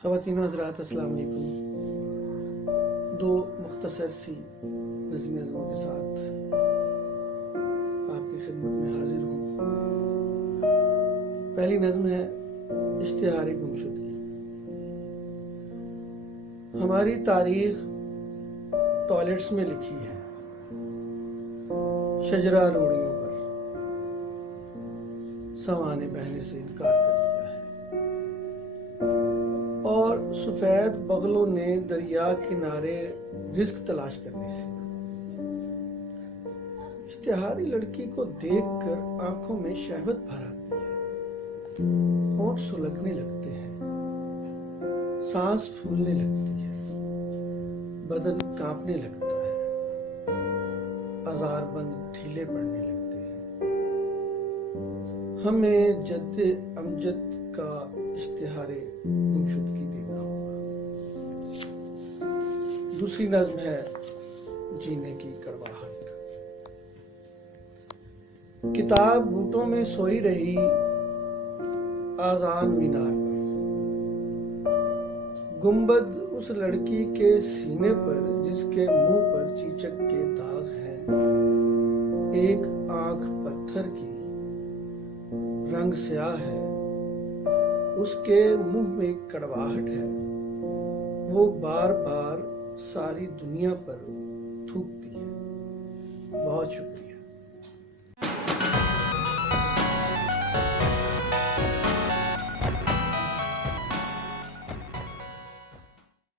ख़वातीन हज़रात अस्सलाम वालेकुम। दो मुख्तसर सी नज़्मों के साथ आपकी खिदमत में हाजिर हूँ। पहली नज़्म है इश्तिहारी गुमशुदगी। हमारी तारीख टॉयलेट्स में लिखी है, शजरा रोड़ियों पर सवाने बहने से इनकार कर दिया है, और सफेद बगलों ने दरिया किनारे रिस्क तलाश करने से। इश्तिहारी लड़की को देखकर आंखों में शहवत भर आती है, होंठ सुलगने लगते हैं, सांस फूलने लगती है, बदन कांपने लगता है, अज़ारबंद ढीले पड़ने लगते हैं। हमें जद्दे अमजद का इश्तिहारे गुमशुदगी देखना होगा। दूसरी नज़्म है जीने की कड़वाहट। किताब बूटों में सोई रही आज़ान मीनार पर, गुंबद उस लड़की के सीने पर जिसके मुंह पर चीचक के दाग हैं। एक आंख पत्थर की, रंग स्याह है, उसके मुंह में कड़वाहट है, वो बार बार सारी दुनिया पर थूकती है। बहुत शुक्रिया।